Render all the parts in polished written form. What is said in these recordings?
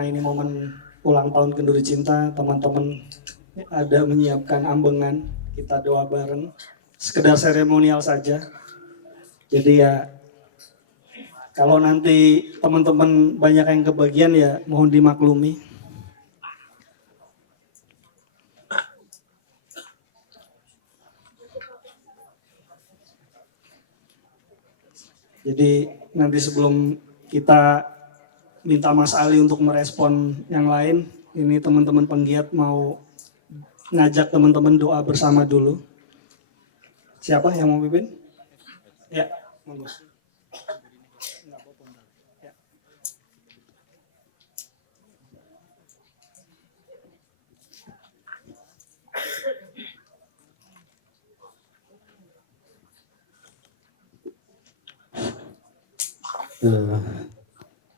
karena ini momen ulang tahun Kenduri Cinta, teman-teman ada menyiapkan ambengan, kita doa bareng, sekedar seremonial saja. Jadi ya kalau nanti teman-teman banyak yang kebagian ya mohon dimaklumi. Jadi nanti sebelum kita minta Mas Ali untuk merespon yang lain, ini teman-teman penggiat mau ngajak teman-teman doa bersama dulu. Siapa yang mau pimpin? Ya, monggo.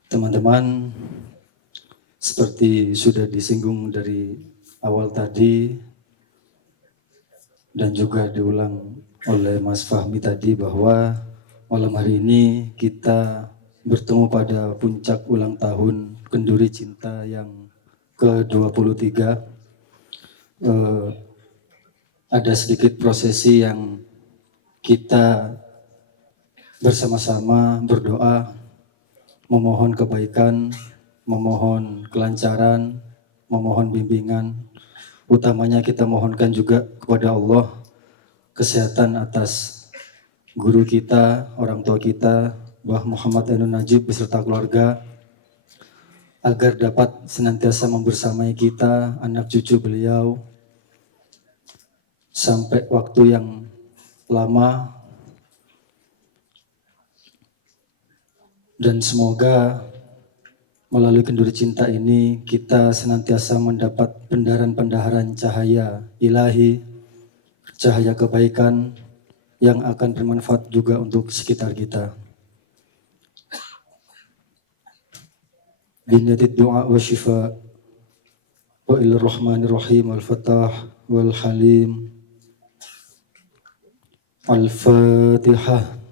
Teman-teman, seperti sudah disinggung dari awal tadi dan juga diulang oleh Mas Fahmi tadi bahwa malam hari ini kita bertemu pada puncak ulang tahun Kenduri Cinta yang ke-23. Ada sedikit prosesi yang kita bersama-sama berdoa, memohon kebaikan, memohon kelancaran, memohon bimbingan. Utamanya kita mohonkan juga kepada Allah kesehatan atas guru kita, orang tua kita, Mbah Muhammad Ainun Najib beserta keluarga, agar dapat senantiasa membersamai kita, anak cucu beliau, sampai waktu yang lama. Dan semoga melalui Kenduri Cinta ini kita senantiasa mendapat pendaharan-pendaharan cahaya ilahi, cahaya kebaikan yang akan bermanfaat juga untuk sekitar kita. Biniyatid du'a wa syifa wa ilir rahmanir rahim al-fatah wal halim al-fatihah.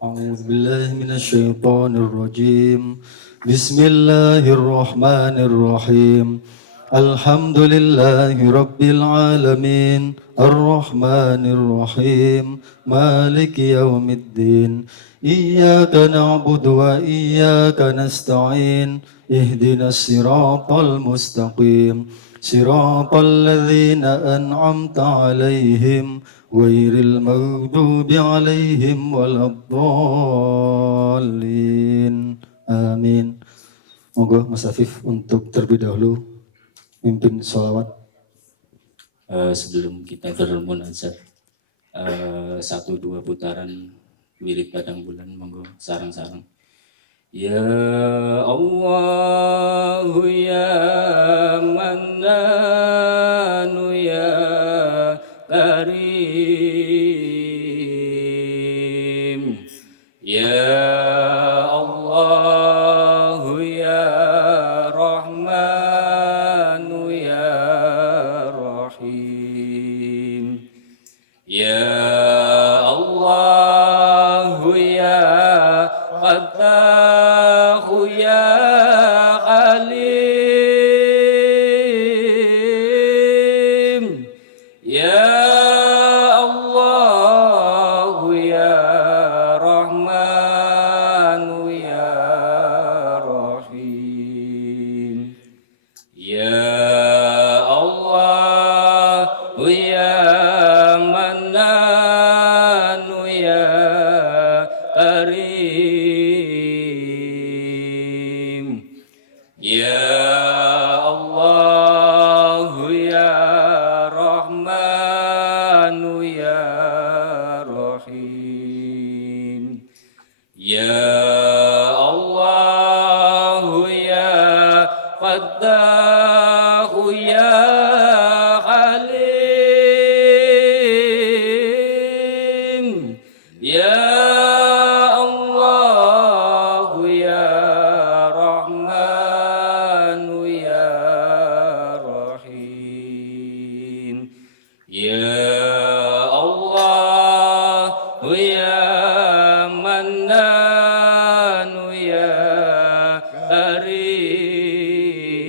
أعوذ بالله من الشيطان الرجيم بسم الله الرحمن الرحيم الحمد لله رب العالمين الرحمن الرحيم مالك يوم الدين إياك نعبد وإياك نستعين اهدنا الصراط المستقيم صراط الذين أنعمت عليهم غير المغضوب عليهم ولا الضالين. Amin. Monggo Mas Afif untuk terlebih dahulu mimpin sholawat. Sebelum kita bermunajat, 1-2 putaran wirid padang bulan, monggo sarang-sarang. Ya Allah ya Mannanu ya Karim, ya Allah ya Rahmanu ya Rahim, ya Allah ya Fattahu ya Alim, ya Allah ya Rahmanu ya Rahim, ya Allah ya Mannanu ya Karim, ya Allah ya Rahmanu ya Rahim, ya Allah ya Fattahu ya Alim, ya Allah ya Rahmanu ya Rahim, ya Allah ya Mannanu ya Karim.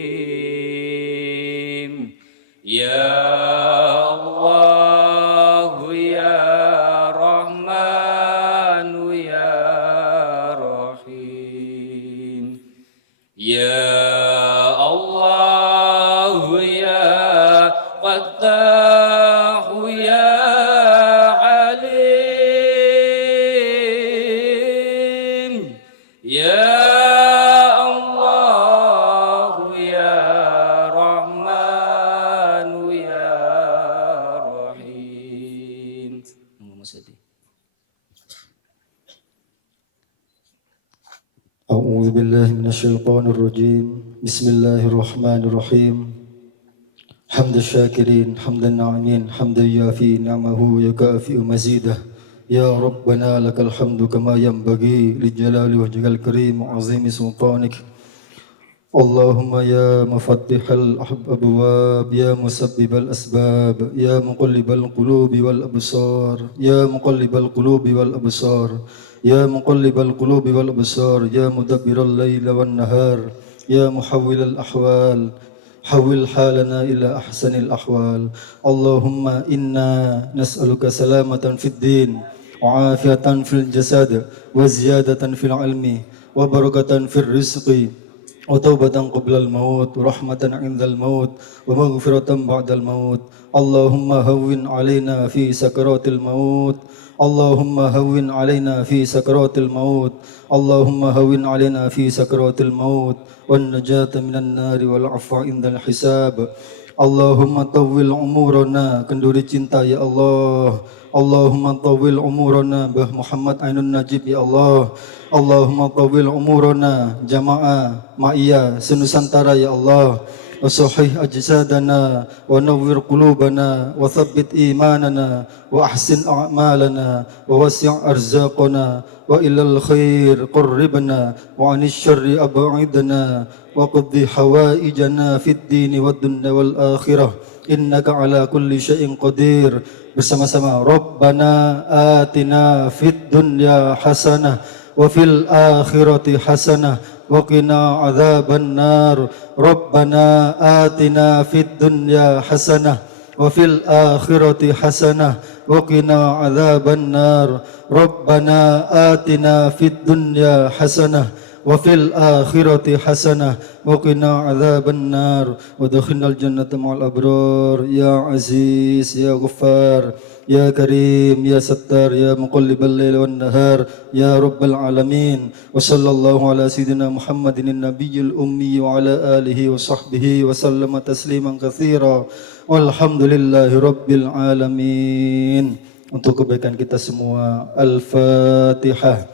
أعوذ بالله من الشيطان الرجيم بسم الله الرحمن الرحيم حمد الشاكرين حمد الناعمين حمدا يافي نعمه ويكافئ مزيده يا ربنا لك الحمد كما ينبغي لجلال وجهك الكريم وعظيم سلطانك اللهم يا مفتح الأبواب يا مسبب الأسباب يا مقلب القلوب والأبصار يا مقلب القلوب والأبصار يا مقلب القلوب والأبصار يا مدبر الليل والنهار يا محول الأحوال حول حالنا إلى أحسن الأحوال اللهم إنا نسألك سلامة في الدين وعافية في الجسد وزيادة في العلم وبركة في الرزق وتوبة قبل الموت ورحمة عند الموت ومغفرة بعد الموت اللهم هون علينا في سكرات الموت اللهم هون علينا في سكرات الموت اللهم هون علينا في سكرات الموت والنجاة من النار والعفو عند الحساب اللهم طول umurana kenduri cinta ya Allah Allahumma tawil umurana Mbah Muhammad Ainun Najib ya Allah Allahumma tawil umurana jamaah ma'iyah senusantara ya Allah wa sahih ajsadana wa nawwir qulubana wa thabbit imanana wa ahsin a'malana wa wasi' arzaqana wa ilal khair qurribna wa anis syarri ab'idna wa qaddi hawaijana fid dini wad dunya wal akhirah innaka ala kulli syai'in qadir bersama-sama Rabbana atina fid dunya hasanah wa fil akhirati hasanah wa qina adzaban nar Rabbana atina fid dunya hasanah wa fil akhirati hasanah wa qina adzaban nar Rabbana atina fid dunya hasanah wa fil akhirati hasanah wa qina adzaban nar wa adkhilnal jannata ma'al abrar ya aziz ya ghaffar ya karim ya sattar ya muqallibal lail wan nahar ya rabbal alamin wa sallallahu ala sayyidina muhammadin nabiyil ummi wa ala alihi wa sahbihi wa sallama tasliman katsira walhamdulillahi rabbil alamin. Untuk kebaikan kita semua, al-fatihah.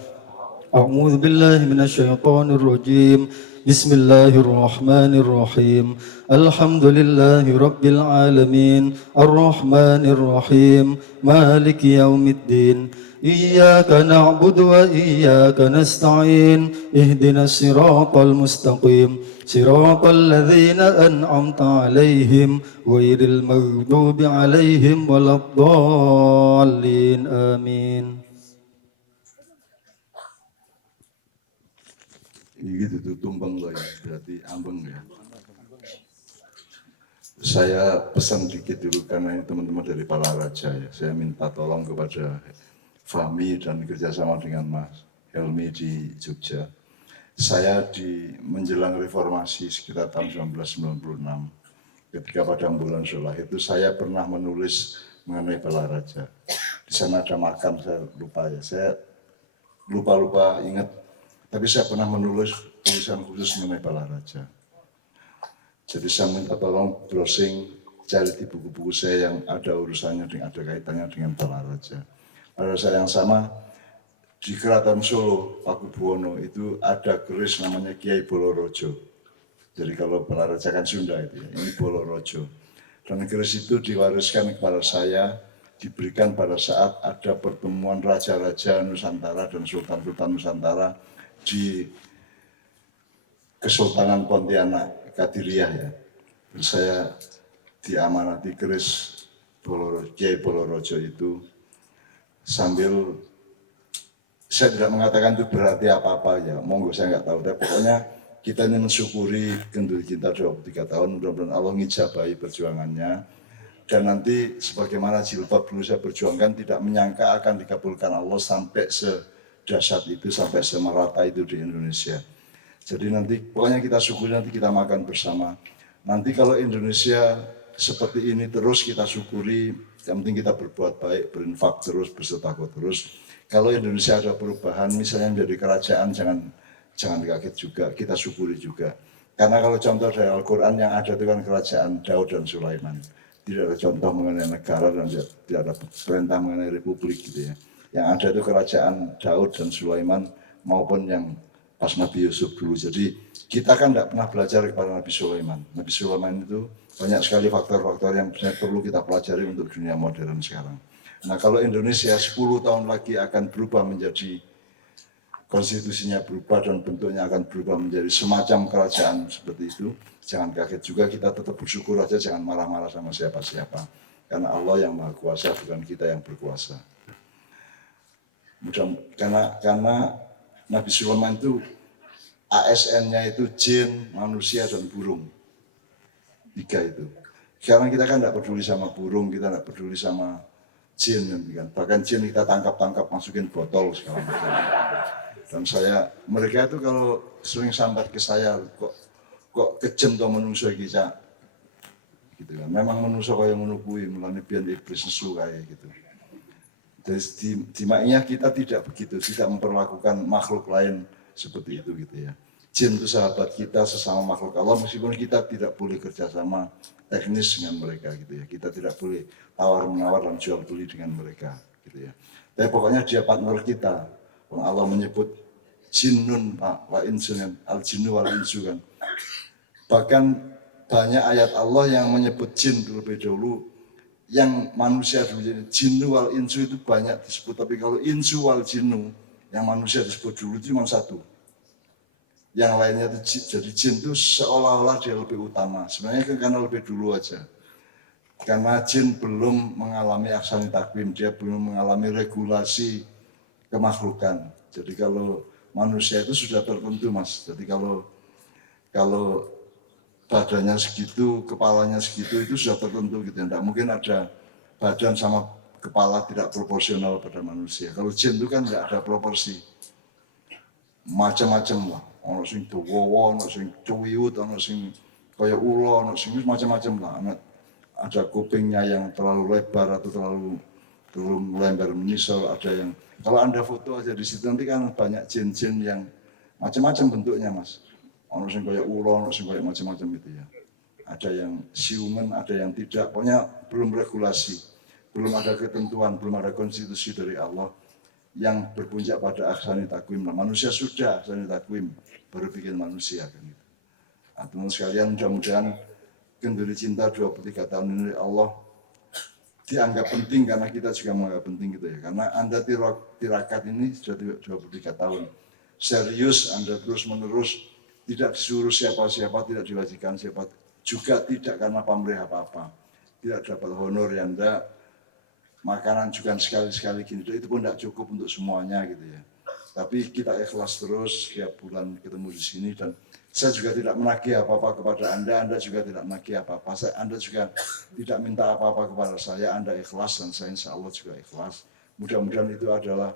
أعوذ بالله من الشيطان الرجيم بسم الله الرحمن الرحيم الحمد لله رب العالمين الرحمن الرحيم مالك يوم الدين إياك نعبد وإياك نستعين اهدنا الصراط المستقيم صراط الذين أنعمت عليهم غير المغضوب عليهم ولا الضالين آمين. Ini itu tumbang loh ya, berarti ambeng ya. Saya pesan dikit dulu karena ini teman-teman dari Palaraja ya. Saya minta tolong kepada Fahmi dan kerjasama dengan Mas Helmi di Jogja. Saya di menjelang reformasi sekitar tahun 1996, ketika pada bulan Syawal itu saya pernah menulis mengenai Palaraja. Di sana ada makam, saya lupa ya. Saya lupa ingat. Tapi saya pernah menulis tulisan khusus mengenai Palaraja. Jadi saya minta tolong browsing, cari di buku-buku saya yang ada urusannya, ada kaitannya dengan Palaraja. Pada saat yang sama, di Keraton Solo, Pakubuwono itu ada keris namanya Kiai Bolorojo. Jadi kalau Palaraja kan Sunda itu ya, ini Bolorojo. Dan keris itu diwariskan kepada saya, diberikan pada saat ada pertemuan Raja-Raja Nusantara dan Sultan-Sultan Nusantara di Kesultanan Pontianak Kadiriyah ya. Dan saya diamanati keris Kiai Bolorojo itu sambil saya tidak mengatakan itu berarti apa-apa ya, monggo saya nggak tahu. Tapi pokoknya kita ini mensyukuri Kenduri Cinta 23 tahun, mudah-mudahan Allah ngijabahi perjuangannya. Dan nanti sebagaimana jilbab dulu saya perjuangkan, tidak menyangka akan dikabulkan Allah sampai dahsyat itu, sampai semerata itu di Indonesia. Jadi nanti pokoknya kita syukuri, nanti kita makan bersama. Nanti kalau Indonesia seperti ini terus kita syukuri, yang penting kita berbuat baik, berinfak terus, bersedekah terus. Kalau Indonesia ada perubahan, misalnya menjadi kerajaan, jangan kaget juga, kita syukuri juga. Karena kalau contoh dari Al-Quran yang ada itu kan kerajaan Daud dan Sulaiman. Tidak ada contoh mengenai negara dan tidak ada perintah mengenai republik gitu ya. Yang ada itu kerajaan Daud dan Sulaiman maupun yang pas Nabi Yusuf dulu. Jadi kita kan tidak pernah belajar kepada Nabi Sulaiman. Nabi Sulaiman itu banyak sekali faktor-faktor yang perlu kita pelajari untuk dunia modern sekarang. Nah kalau Indonesia 10 tahun lagi akan berubah menjadi, konstitusinya berubah dan bentuknya akan berubah menjadi semacam kerajaan seperti itu, jangan kaget juga, kita tetap bersyukur aja, jangan marah-marah sama siapa-siapa. Karena Allah yang Maha Kuasa, bukan kita yang berkuasa. Karena Nabi Sulaiman itu ASN-nya itu jin, manusia, dan burung. 3 itu. Sekarang kita kan tidak peduli sama burung, kita tidak peduli sama jin. Kan. Bahkan jin kita tangkap-tangkap, masukin botol segala macam. Dan mereka itu kalau sering sambat ke saya, kok kejem toh manusia kita. Gitu kan. Memang manusia kaya menukui, mulanya biar iblis nesu kayak gitu. Jadi di maknya kita tidak begitu, tidak memperlakukan makhluk lain seperti itu gitu ya. Jin itu sahabat kita, sesama makhluk Allah, meskipun kita tidak boleh kerjasama teknis dengan mereka gitu ya. Kita tidak boleh tawar-menawar dan jual beli dengan mereka gitu ya. Tapi pokoknya dia partner kita. Allah menyebut jinnun wa insun, al-jinnu wal insu kan. Bahkan banyak ayat Allah yang menyebut jin terlebih dahulu, yang manusia dulu. Jadi jinnu wal insu itu banyak disebut, tapi kalau insu wal jinnu yang manusia disebut dulu itu cuma 1. Yang lainnya itu jadi jin itu seolah-olah dia lebih utama. Sebenarnya kan karena lebih dulu aja. Karena jin belum mengalami aksani takwim, dia belum mengalami regulasi kemakhlukan. Jadi kalau manusia itu sudah tertentu mas. Jadi kalau badannya segitu, kepalanya segitu, itu sudah tertentu gitu. Tidak mungkin ada badan sama kepala tidak proporsional pada manusia. Kalau jin itu kan tidak ada proporsi. Macam-macam lah. Ono sing dawa, ono sing cuwiut, ono sing kaya ula, ono sing macam-macam lah. Ada kupingnya yang terlalu lebar atau terlalu lebar menyisal, ada yang kalau Anda foto aja di situ nanti kan banyak jin-jin yang macam-macam bentuknya mas. Ono sing kaya ula, ono sing kaya macam-macam gitu ya. Ada yang siuman, ada yang tidak. Pokoknya belum regulasi, belum ada ketentuan, belum ada konstitusi dari Allah yang berpuncak pada aksani takwim. Manusia sudah aksani takwim, baru bikin manusia kan gitu. Nah, teman sekalian, mudah-mudahan kenduri cinta 23 tahun ini Allah dianggap penting karena kita juga menganggap penting gitu ya. Karena Anda tirakat ini sudah 23 tahun. Serius Anda terus-menerus, tidak disuruh siapa-siapa, tidak diwajibkan siapa, juga tidak karena pamrih apa-apa. Tidak dapat honor yang tidak, makanan juga sekali-sekali gini, itu pun tidak cukup untuk semuanya gitu ya. Tapi kita ikhlas terus, setiap bulan ketemu di sini, dan saya juga tidak menagih apa-apa kepada Anda juga tidak menagih apa-apa. Anda juga tidak minta apa-apa kepada saya, Anda ikhlas dan saya insya Allah juga ikhlas. Mudah-mudahan itu adalah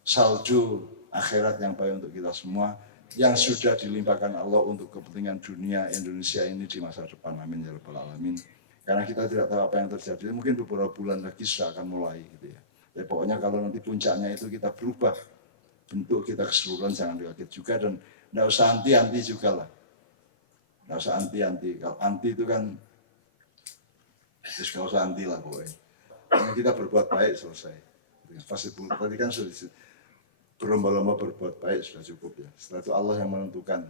salju akhirat yang baik untuk kita semua, yang sudah dilimpahkan Allah untuk kepentingan dunia Indonesia ini di masa depan. Amin ya rabbal alamin. Karena kita tidak tahu apa yang terjadi, mungkin beberapa bulan lagi sudah akan mulai gitu ya. Tapi pokoknya kalau nanti puncaknya itu kita berubah bentuk kita keseluruhan, jangan kaget juga, dan tidak usah anti-anti juga lah. Tidak usah anti-anti. Kalau anti itu kan, terus tidak usah anti lah pokoknya. Karena kita berbuat baik selesai. Tadi kan sudah berlomba-lomba berbuat baik sudah cukup ya. Setelah itu Allah yang menentukan.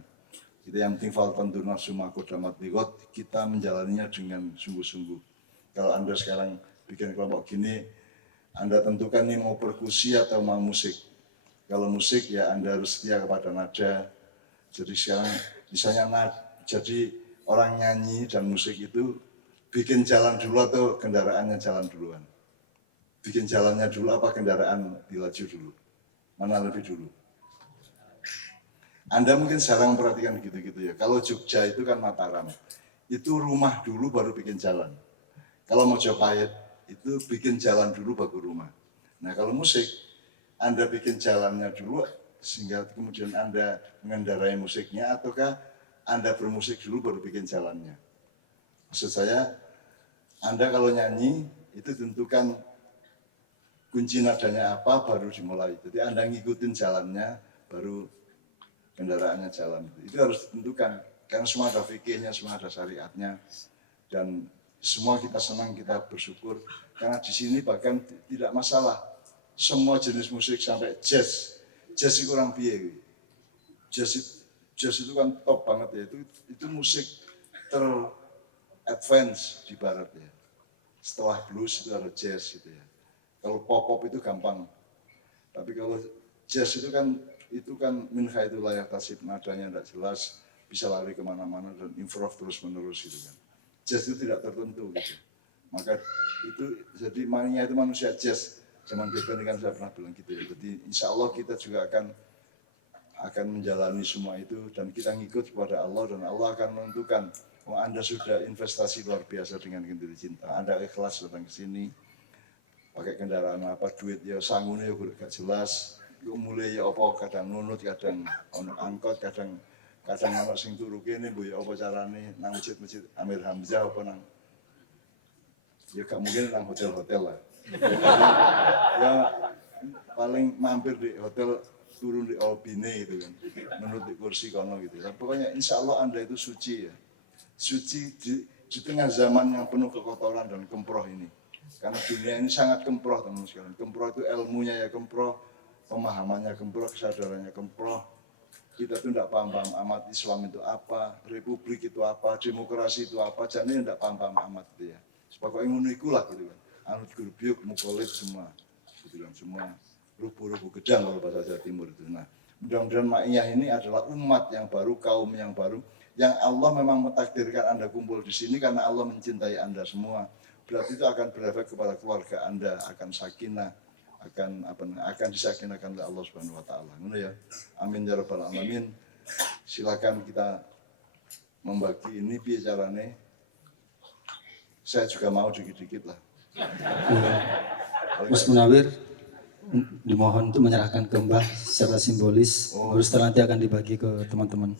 Kita yang penting faltan dunah sumaku damat ligot, kita menjalaninya dengan sungguh-sungguh. Kalau Anda sekarang bikin kelompok gini, Anda tentukan nih mau perkusi atau mau musik. Kalau musik ya Anda harus setia kepada nada. Jadi sekarang misalnya jadi orang nyanyi dan musik itu bikin jalan dulu atau kendaraannya jalan duluan. Bikin jalannya dulu apa kendaraan dilaju dulu. Mana lebih dulu? Anda mungkin jarang perhatikan gitu-gitu ya. Kalau Jogja itu kan Mataram, itu rumah dulu baru bikin jalan. Kalau Mojopahit itu bikin jalan dulu baru rumah. Nah kalau musik, Anda bikin jalannya dulu sehingga kemudian Anda mengendarai musiknya, ataukah Anda bermusik dulu baru bikin jalannya. Maksud saya, Anda kalau nyanyi itu tentukan kunci nadanya apa baru dimulai. Jadi Anda ngikutin jalannya baru kendaraannya jalan. Itu harus ditentukan. Karena semua ada fikihnya, semua ada syariatnya. Dan semua kita senang, kita bersyukur. Karena di sini bahkan tidak masalah. Semua jenis musik sampai jazz. Jazz itu kurang biaya. jazz itu kan top banget ya, itu musik ter-advance di barat ya. Setelah blues itu ada jazz gitu ya. Kalau pop itu gampang, tapi kalau jazz itu kan minha itu layak tasib, nadanya tidak jelas, bisa lari kemana-mana dan improve terus menerus gitu kan. Jazz itu tidak tertentu gitu. Maka itu jadi mania itu manusia jazz. Zaman Beethoven kan saya pernah bilang gitu ya. Jadi insya Allah kita juga akan menjalani semua itu dan kita ngikut kepada Allah dan Allah akan menentukan. Oh, Anda sudah investasi luar biasa dengan Kenduri Cinta. Anda ikhlas datang ke sini. Pakai kendaraan apa, duit ya sanggune ya gak jelas. Yuk mulai ya apa kadang nunut, kadang ono angkot, kadang anak sing turu kene mbok ya apa carane nang masjid-masjid Amir Hamzah apa nang ya gak mungkin nang hotel-hotel lah. Ya paling mampir di hotel turun di Albine gitu kan. Menurut di kursi kono gitu. Tapi pokoknya insya Allah Anda itu suci ya. Suci di tengah zaman yang penuh kekotoran dan kemproh ini. Karena dunia ini sangat kemproh teman-teman sekalian. Kemproh itu ilmunya ya kemproh, pemahamannya kemproh, kesadarannya kemproh. Kita tuh tidak paham-paham amat Islam itu apa, republik itu apa, demokrasi itu apa, jadi tidak paham-paham amat itu ya. Pokoknya ngono iku lah gitu kan. Anut gurbiuk, mukolid semua, gitu kan semua. Rubuh-rubuh gedang kalau bahasa Jawa Timur itu. Nah, mudah-mudahan Ma'iyah ini adalah umat yang baru, kaum yang baru, yang Allah memang mentakdirkan Anda kumpul di sini karena Allah mencintai Anda semua. Berarti itu akan berefek kepada keluarga Anda, akan sakinah, akan disakinahkan oleh Allah Subhanahu wa taala. Ngono ya. Amin ya rabbal alamin. Silakan kita membagi ini piye carane. Saya juga mau dikit-dikit lah. Mas Munawir dimohon untuk menyerahkan ke Mbah secara simbolis. Baru setelah nanti akan dibagi ke teman-teman.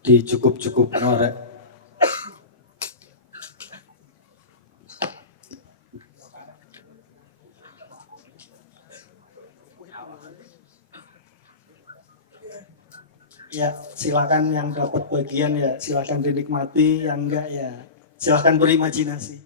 Dicukup-cukup norek. Ya, silakan yang dapat bagian ya silakan dinikmati, yang enggak ya silakan berimajinasi.